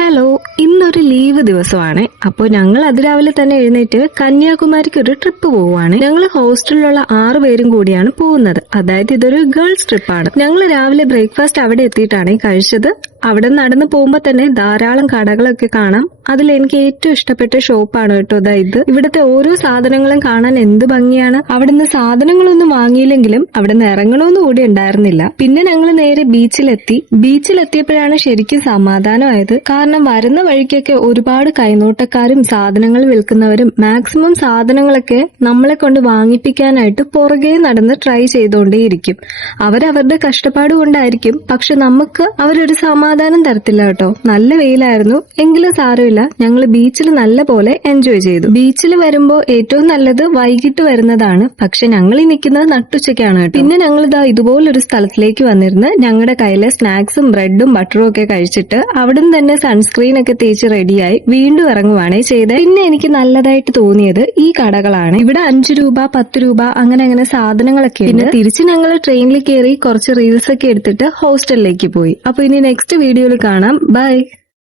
Hello, ഇന്നൊരു leave ദിവസമാണ്. അപ്പോൾ ഞങ്ങൾ അതിരാവിലെ തന്നെ എഴുന്നേറ്റ് കന്യാകുമാരിക്ക് ഒരു ട്രിപ്പ് പോവുകയാണ്. ഞങ്ങൾ ഹോസ്റ്റലിലുള്ള 6 പേരും കൂടിയാണ് പോകുന്നത്. അതായത് ഇതൊരു ഗേൾസ് ട്രിപ്പാണ്. ഞങ്ങൾ രാവിലെ ബ്രേക്ക്ഫാസ്റ്റ് അവിടെ എത്തിയിട്ടാണ് കഴിച്ചത്. അവിടെ നടന്നു പോകുമ്പോൾ തന്നെ ധാരാളം കടകളൊക്കെ കാണാം. അതിൽ എനിക്ക് ഏറ്റവും ഇഷ്ടപ്പെട്ട ഷോപ്പാണ് കേട്ടോ ഇത്. ഇവിടുത്തെ ഓരോ സാധനങ്ങളും കാണാൻ എന്ത് ഭംഗിയാണ്. അവിടുന്ന് സാധനങ്ങളൊന്നും വാങ്ങിയില്ലെങ്കിലും അവിടുന്ന് ഇറങ്ങണമെന്ന് കൂടി ഉണ്ടായിരുന്നില്ല. പിന്നെ ഞങ്ങൾ നേരെ ബീച്ചിലെത്തിയപ്പോഴാണ് ശരിക്കും സമാധാനമായത്. കാരണം വരുന്ന വഴിക്കൊക്കെ ഒരുപാട് കൈനോട്ടക്കാരും സാധനങ്ങൾ വിൽക്കുന്നവരും മാക്സിമം സാധനങ്ങളൊക്കെ നമ്മളെ കൊണ്ട് വാങ്ങിപ്പിക്കാനായിട്ട് പുറകെ നടന്ന് ട്രൈ ചെയ്തുകൊണ്ടേയിരിക്കും. അവരവരുടെ കഷ്ടപ്പാട് കൊണ്ടായിരിക്കും, പക്ഷെ നമുക്ക് അവരൊരു സമാധാനം തരത്തില്ല കേട്ടോ. നല്ല വെയിലായിരുന്നു, എങ്കിലും സാരമില്ല, ഞങ്ങൾ ബീച്ചിൽ നല്ല പോലെ എൻജോയ് ചെയ്തു. ബീച്ചിൽ വരുമ്പോ ഏറ്റവും നല്ലത് വൈകിട്ട് വരുന്നതാണ്. പക്ഷെ ഞങ്ങൾ ഈ നിൽക്കുന്നത് നട്ടുച്ചയ്ക്കാണ് കേട്ടോ. പിന്നെ ഞങ്ങൾ ഇതുപോലൊരു സ്ഥലത്തിലേക്ക് വന്നിരുന്ന് ഞങ്ങളുടെ കയ്യിലെ സ്നാക്സും ബ്രെഡും ബട്ടറും ഒക്കെ കഴിച്ചിട്ട് അവിടുന്ന് തന്നെ സൺസ്ക്രീൻ ഒക്കെ തേച്ച് റെഡിയായി വീണ്ടും ഇറങ്ങുവാണേ ചെയ്തത്. പിന്നെ എനിക്ക് നല്ലതായിട്ട് തോന്നിയത് ഈ കടകളാണ്. ഇവിടെ 5 രൂപ 10 രൂപ അങ്ങനെ സാധനങ്ങളൊക്കെ. പിന്നെ തിരിച്ച് ഞങ്ങൾ ട്രെയിനിൽ കയറി കുറച്ച് റീൽസ് ഒക്കെ എടുത്തിട്ട് ഹോസ്റ്റലിലേക്ക് പോയി. അപ്പൊ ഇനി നെക്സ്റ്റ് വീഡിയോയിൽ കാണാം. ബൈ.